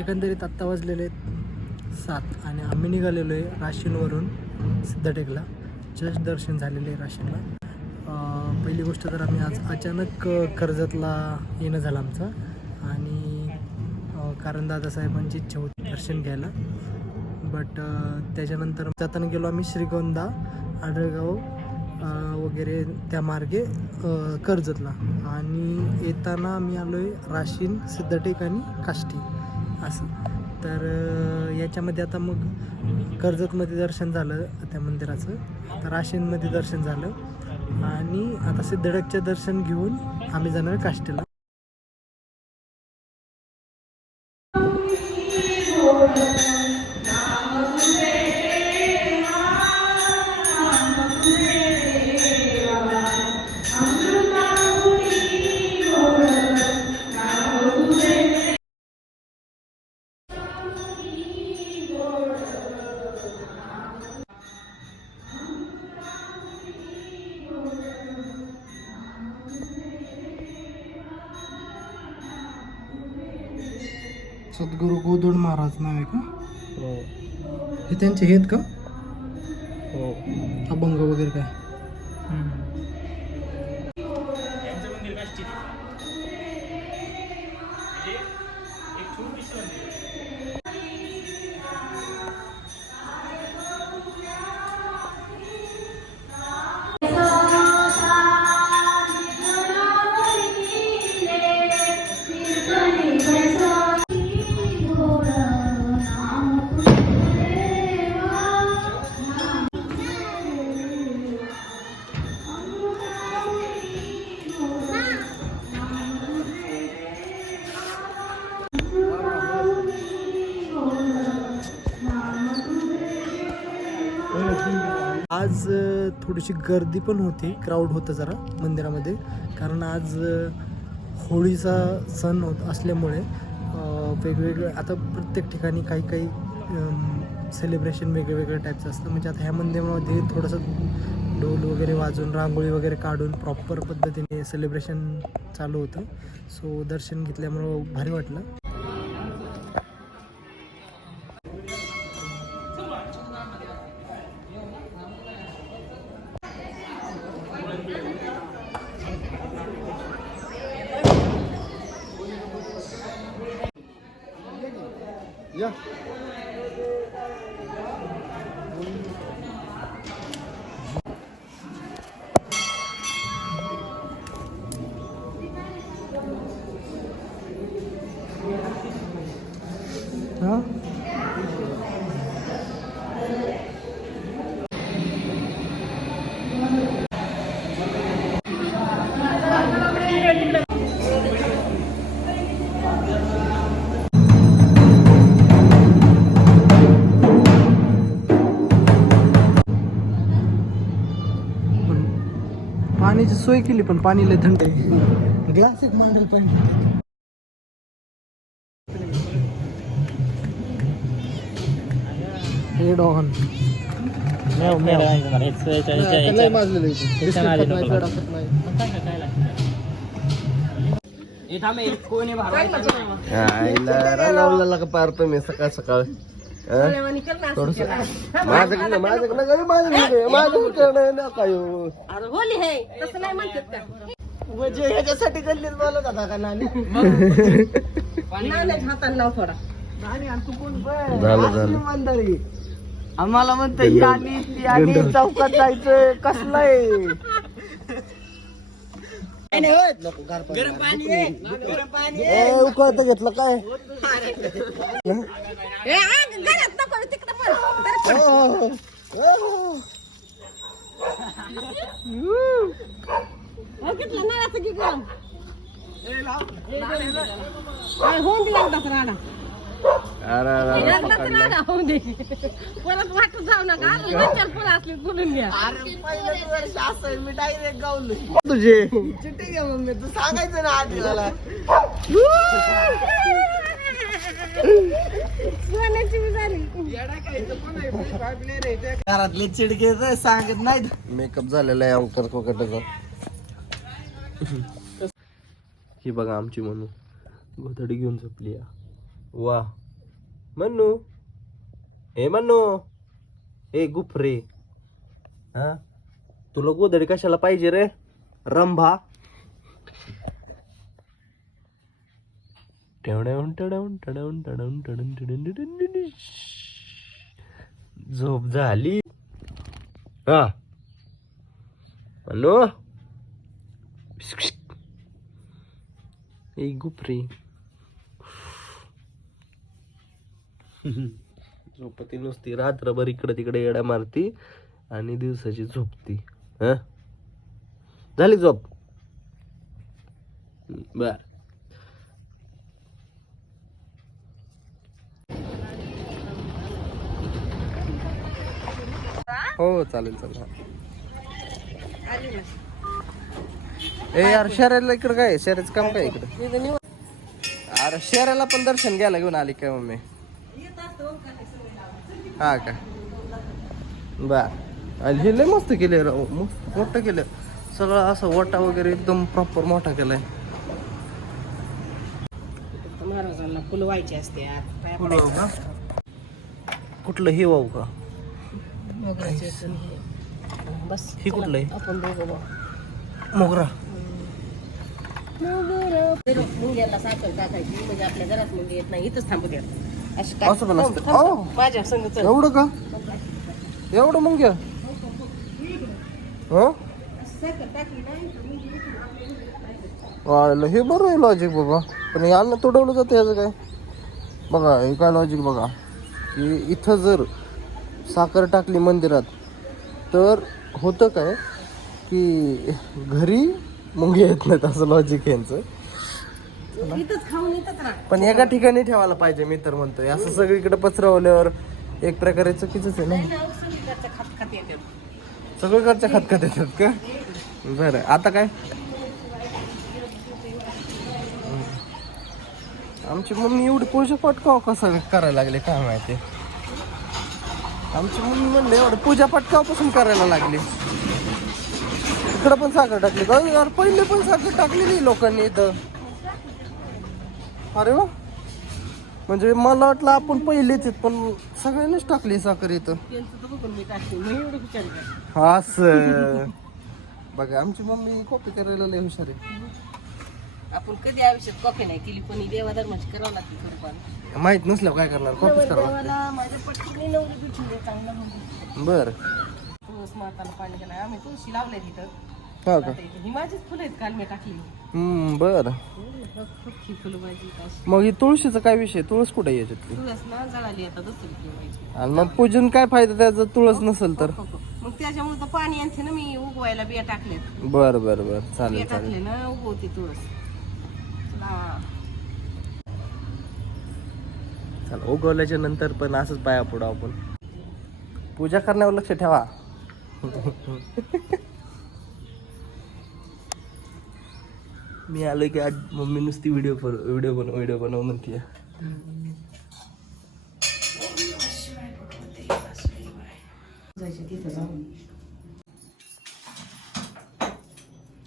एकंदरीत आत्ता वाजलेले 7 आणि आम्ही निघालेलो आहे राशीनवरून सिद्धटेकला. जस्ट दर्शन झालेले आहे राशीनला. पहिली गोष्ट तर आम्ही आज अचानक कर्जतला येणं झालं आमचं आणि कारण दादासाहेबांची इच्छा होती दर्शन घ्यायला. बट त्याच्यानंतर जाताना गेलो आम्ही श्रीगोंदा, आढळगाव वगैरे त्या मार्गे कर्जतला आणि येताना आम्ही आलो आहे राशीन, सिद्धटेक आणि काष्टी असं. तर याच्यामध्ये आता मग कर्जतमध्ये दर्शन झालं त्या मंदिराचं, आता राशीनमध्ये दर्शन झालं आणि आता सिद्धटेकचे दर्शन घेऊन आम्ही जाणार काष्टीला. सद्गुरू गोदड महाराज नाव आहे का? हो हे त्यांचे आहेत का? हो. अभंग वगैरे काय? आज थोडीशी गर्दी पण होती, क्राऊड होतं जरा मंदिरामध्ये, कारण आज होळीचा सण असल्यामुळे वेगवेगळे आता प्रत्येक ठिकाणी काही सेलिब्रेशन वेगवेगळ्या टाईपचं असतं. म्हणजे आता ह्या मंदिरामध्ये थोडंसं ढोल वगैरे वाजून रांगोळी वगैरे काढून प्रॉपर पद्धतीने सेलिब्रेशन चालू होतं. सो दर्शन घेतल्यामुळं भारी वाटलं. या हां पाण्याची सोय केली पण पाणी लय थंड आहे. ग्लास एक मांडल पाहिजे. हेड ऑन का पारतो मी सकाळ सकाळ माझ्याकडनं होली हे तसं नाही म्हणतात का? म्हणजे ह्याच्यासाठी गल्लीत बोलत होता का नानी? नाण्याच्या हाताला लाव थोडा. नानी आणि तू कोण झालं. इमानदारी आम्हाला म्हणतं ही आली ती आली, चौकात जायचं कसलं आहे? गरम पाणी आहे. गरम पाणी उकळत घेतलं काय? ए, आग, घरात नको तिकडं पण. हो, कितलं नळाचं की गरम? काय होऊन दिला होता राडा? एकदाच राडा होऊन दे. परत वाटत जाऊ नका. आलं लंचार फुलं असली बोलून घ्या. अरे पहिलंच वर्ष असं मी डायरेक्ट गावलो तुझे चिठ्ठी घ्या मग, तू सांगायचं ना आधी मला. सोन्याची बी झाली. घरातले चिडके सांगत नाहीत. मेकअप झालेला आहे अंकर कोकटाचा. ही बघा आमची म्हणून गोधडी घेऊन झोपली. वा मन्नू, हे मन्नू, हे गुफरे, हा तुला गोधडी कशाला पाहिजे रे रंभा? झोप झाली. हा मन्नू, ए गुफरी झोपती नुसती रात्रभर इकडे तिकडे येड्या मारती आणि दिवसाची झोपती. हा झाली झोप. बर हो चालेल चालेल. ए यार शहराला इकडं काय शहराचं काम काय इकडं? अरे शहराला पण दर्शन घ्यायला घेऊन आली काय मम्मी? हा का बर. हे लय मस्त केलंय राव, मोठं केलं सगळं असं वटा वगैरे एकदम प्रॉपर मोठा केलाय. महाराजांना फुलं व्हायची असते कुठलं हे वाहू का? बस हे कुठलं आहे? आपण दोघं मोगरा. मुंग्याला साखर टाकायची म्हणजे आपल्या घरात मुंगी येत नाही, इथंच थांबू द्या. असं पण असतं. माझ्या संग चल. एवढं का? एवढं मग घ्या. साखर टाकली नाही तर मुंगी येत नाही. वाढलं हे बरं आहे लॉजिक बाबा. पण हे अन्न तुडवलं जातं याचं काय? बघा हे काय लॉजिक बघा की इथं जर साखर टाकली मंदिरात तर होतं काय की घरी मुंगी येत नाहीत, असं लॉजिक यांचं. इथंच खाऊन इथंच राहा. पण एका ठिकाणी ठेवायला पाहिजे मी तर म्हणतोय. असं सगळीकडे पसरवल्यावर एक प्रकारे चुकीचंच आहे ना. सगळीकडचं खात येते. सगळीकडच्या खतखत येतात का? बरं आता काय? आमची मम्मी एवढी पूजा पाठ का कसं करायला लागले काय माहिती. आमची मम्मी म्हणले एवढं पूजा पाठ कापासून करायला लागली. इकडं पण साखर टाकली का यार? पहिले पण साखर टाकलेली लोकांनी इथं. अरे वा, म्हणजे मला वाटलं आपण पहिलेच आहेत पण सगळ्यांनीच टाकली साखर इथं. त्यांचं तर बघून मी टाकते, मी एवढं विचार करते. असं बघा आमची मम्मी कॉपी करायला लय हुशार आहे. आपण कधी आयुष्यात कॉफी नाही केली, पण देवा धर्माची करावं लागते कुर्बान. माहित नसल्यावर काय करणार? कॉपीच करावं लागतं. देवाला माझ्या पट्टीने नवरी भेटून दे चांगला म्हणजे. बर तुळस माताला पाणी गेला, आम्ही तुळशी लावल्या तिथं. हा का? आता इथं ही माझीच फुलं आहेत, काल मी टाकली. बर. ही फुलं माझी अशी. मग ही तुळशीचा काय विषय? तुळस कुठे आहे याच्यातली? तुळस ना जळाली आता दुसरी ठेवायची. आणि मग पूजन काय फायदा त्याचा तुळस नसेल तर? मग त्याच्यामुळे तर पाणी आणते ना मी, उगवायला बिया टाकल्यात. बर बर बर बिया चालेल टाकले चालेल. ना उगवते तुळस. लावा. चला उगवल्याच्या नंतर पण असंच पाया पडू आपण. पूजा करण्यावर लक्ष ठेवा. मी आलो की आज मम्मी नुसती व्हिडिओ बनव म्हणते. जायचं तिथं जाऊन.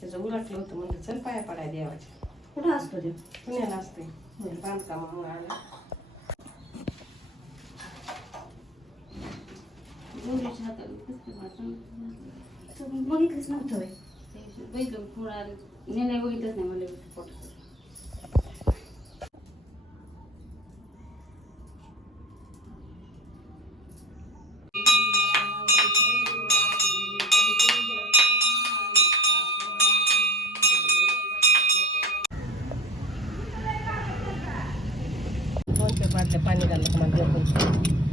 त्याचं उलटलं होतं म्हणजे चल पाया पडाय देवाच्या. कुठं असतो ते? पुण्याला असते. बांधकामामुळे आला. बघितलंच नव्हतं बघितलं थोडा नाही बघितलंच नाही मला फोटो. पाणी घाललं मला.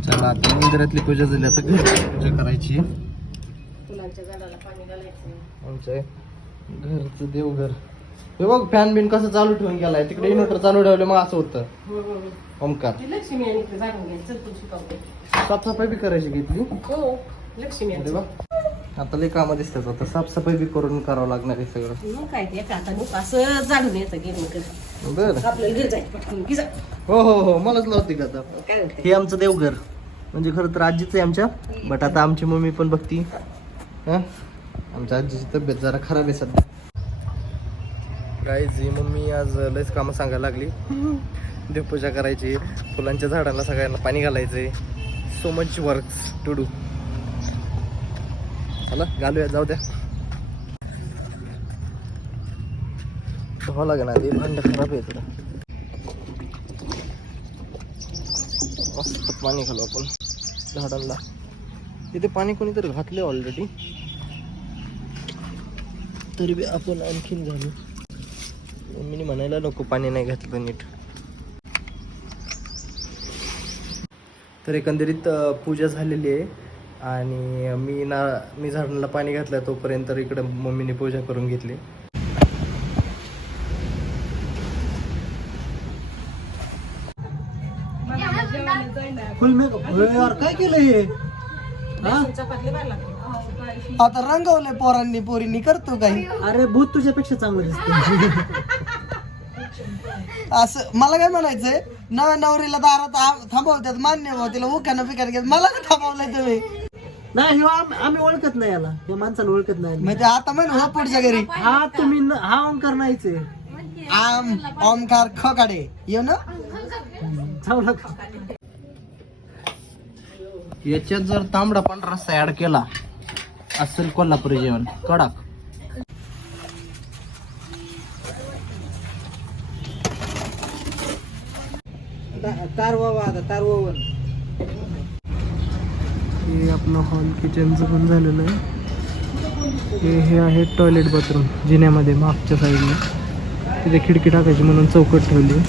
चला आता मंदिरातली पूजा झाली, आता घरची पूजा करायची. फुलांच्या झाडाला पाणी घालायचं. आमचं घरचं देवघर. हे बघ फॅन बिन कसं चालू ठेवून गेलाय. तिकडे इन्व्हर्टर चालू ठेवले मग असं होतं. ओमकार ती लक्ष्मी आणि इकडे जाणून घ्यायचं. चल तू शिकवते. साफसफाई बी करायची घेतली. हो लक्ष्मी अरे वा, आता लई कामं दिसतात. आता साफसफाई बी करून करावं लागणार आहे सगळं. मग काय ते आता नुसतं असं जाणून यायचं गेम कर. बरं आपल्याला घरी जायचं पटकन की जा. हो हो हो मलाच लावते का आता. काय होते हे आमचं देवघर म्हणजे खरं तर आजीचं आहे आमच्या. बट आता आमची मम्मी पण बघती. हा आमच्या आजीची तब्येत जरा खराब आहे सध्या. गाईज ही मम्मी आज लयच कामं सांगायला लागली. देवपूजा करायची, फुलांच्या झाडाला सगळ्यांना पाणी घालायचंय. So much works to do. चला घालूया, जाऊ द्या. धुवा लागेल ना, ते भांड खराब आहे तुला. मस्त पाणी घालू आपण झाडांना. इथे पाणी कोणीतरी घातले ऑलरेडी, तरी बी आपण आणखीन घालू. मम्मीने म्हणायला नको पाणी नाही घातलं नीट. तर एकंदरीत पूजा झालेली आहे आणि मी झाडांना पाणी घातलं तोपर्यंत इकडं मम्मीने पूजा करून घेतली. फुल मेकअप यार, काय केलं हे? आता रंगवलंय पोरांनी पोरींनी, करतो काही. अरे भूत तुझ्यापेक्षा चांगलं दिसत. असं मला काय म्हणायचंय, नव्या नवरीला दारात थांबवतात मान्य भाऊ, तिला उखाना पिकाने घेत, मला काय थांबवलंय तुम्ही? नाही आम्ही ओळखत नाही याला, या माणसाला ओळखत नाही. म्हणजे आता म्हणू हा पुढच्या घरी हा तुम्ही हा ओंकार नाहीचे, ओंकार खोकाडे येऊ ना. याच्यात जर तांबडा पांढरा रस्सा ऍड केला असेल कोल्हापुरी जेवण कडक. हे आपलं हॉल किचनचं पण झालेलं आहे. हे आहे टॉयलेट बाथरूम जिन्यामध्ये मागच्या साईडला. तिथे खिडकी टाकायची म्हणून चौकट ठेवली.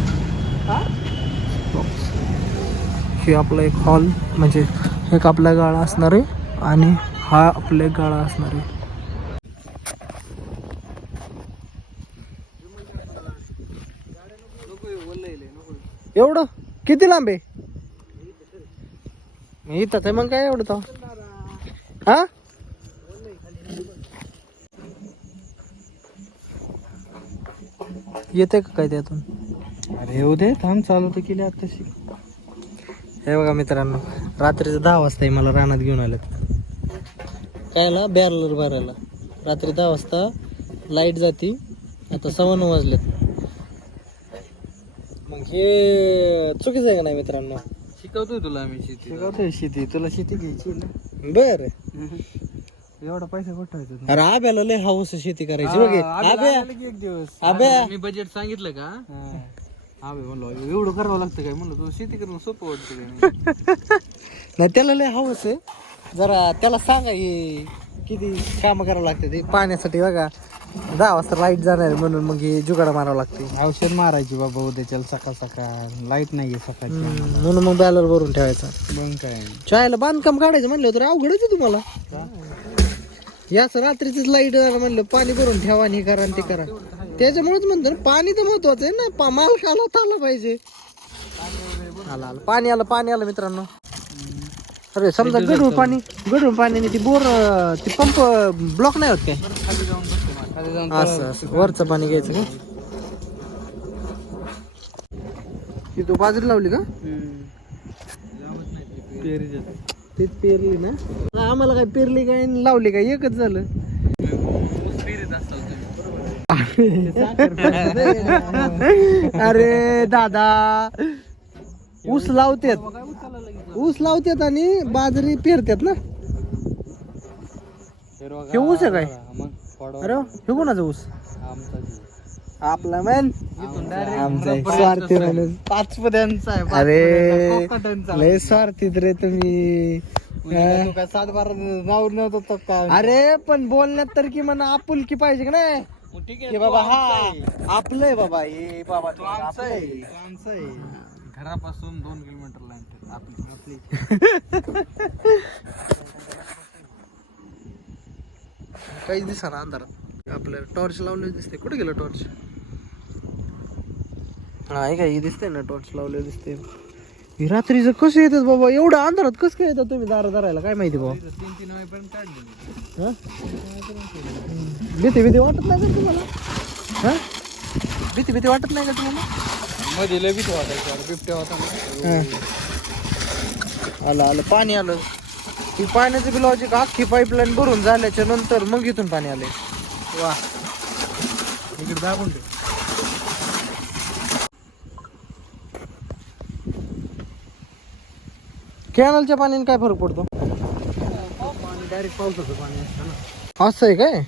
हे आपला एक हॉल, म्हणजे एक आपला गाळा असणार आहे आणि हा आपला एक गाळा असणार आहे. एवढं किती लांब आहे? इथं आहे मग काय एवढं. हा येते का काय त्यातून? अरे येऊ दे, थांब, चालू तर केली आताशी. हे बघा मित्रांनो, रात्रीचं 10 वाजता मला रानात घेऊन आलेत. कायला बॅरलर भरायला. रात्री 10 वाजता लाईट जाती, आता 9:15 वाजलेत. मग हे चुकीचं आहे का नाही मित्रांनो? शिकवतोय तुला आम्ही शेती. शिकवतोय शेती, तुला शेती घ्यायची ना. बर एवढा पैसा कुठं आहे? अरे आब्याला लय हाऊस शेती करायची. बघ आब्या, एक दिवस आब्या मी बजेट सांगितलं का? हा म्हणलो एवढं करावं लागतं काय? म्हणलं तू शेती करून सोपं वाटतं काय? नाही त्याला लय हाऊस आहे. जरा त्याला सांगा हे किती काम करावं लागते ते पाण्यासाठी. बघा 10 वाजता लाईट जाणार आहे म्हणून मग हे जुगाडा मारावं लागते. औषध मारायची बाबा उद्याच्याला सकाळ सकाळ. लाईट नाहीये सकाळची म्हणून मग बॅलर भरून ठेवायचा. मग काय चायला बांधकाम काढायचं म्हणलं तर अवघडच आहे तुम्हाला. याच रात्रीच लाईट म्हणलं पाणी भरून ठेवा आणि हे करा आणि ते करा. त्याच्यामुळेच म्हणतो ना, पाणी तर महत्वाचं आहे ना. माल खाला आला पाहिजे. आला पाणी आलं मित्रांनो. अरे समजा गढूळ पाण्याने ती बोर ती पंप ब्लॉक नाही होत काय? असं वरचं पाणी घ्यायचं का? ती तू बाजरी लावली का? तेच पेरली ना. आम्हाला काय पेरली काय लावली काय एकच झालं. अरे दादा, ऊस लावतात आणि बाजरी पेरतात ना. हे ऊस आहे काय? अरे हे कोणाचा ऊस? आपला मॅन स्वार्थी माणूस. 5 पद्यांचा आहे. अरे लय स्वार्थीत रे तुम्ही. 7-12 नाव नव्हतं का? अरे पण बोलण्यात तर की म्हणा आपुलकी पाहिजे का नाही? की बाबा हा आपलंय बाबा, हे बाबा आपलंय. घरापासून 2 किलोमीटर लांब आपली. काहीच दिसणार अंधारात. आपलं टॉर्च लावले दिसते. कुठे गेलं टॉर्च? हा हे काय दिसतंय ना, टॉर्च लावले दिसते. रात्रीचं कसं येतात बाबा? एवढं अंधारात कसं काय येतात तुम्ही दारा धरायला? काय माहिती बाबा. 3-3 वाजेपर्यंत काढले. भीती वाटत नाही का तुम्हाला? हा भीती वाटत नाही का तुम्हाला? मध्ये लय भीती वाटायची. बिबट्या होता. आलं पाणी आलं. ती पाण्याचं बी लॉजिक, अख्खी पाईपलाईन भरून झाल्याच्या नंतर मग इथून पाणी आलंय. वा, इकडे दाबून दे. कॅनलच्या पाण्याने काय फरक पडतो? डायरेक्ट पावसाचं पाणी असतं ना. असं आहे काय?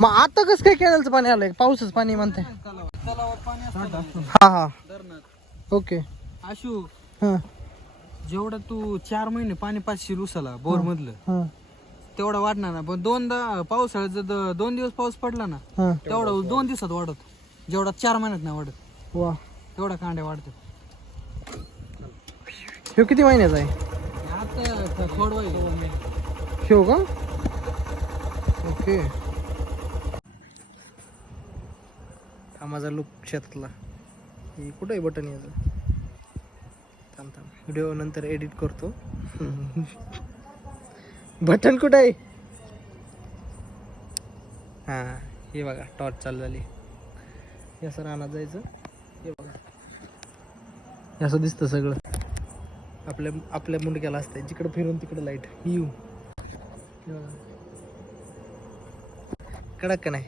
मग आता कसं काय कॅनलचं पाणी आलंय? पावसाचं पाणी म्हणते. तलावात पाणी असतं हा हा धरणात. ओके. आशू हां जेवढं तू 4 महिने पाणी पाचशील उसाला बोर मधलं हां तेवढा वाढणार ना. पण दोनदा पावसाळ्यात जर 2 दिवस पाऊस पडला ना हां. तेवढा 2 दिवसात वाढत. जेवढा 4 महिन्यात नाही वाढत वा. तेवढा कांड्या वाढतात. ह्यो किती महिन्याचा आहे? आता थोडं ह्यो का? ओके. हा माझा लुक शेतातला. हे कुठं आहे बटन याचं? थांब व्हिडिओ नंतर एडिट करतो. बटन कुठं आहे? हां हे बघा टॉर्च चालू झाली. हे असं रानात जायचं. हे बघा हे असं दिसतं सगळं. आपल्या मुंडक्याला असतं जिकडं फिरून तिकडं लाईट. कडक का नाही?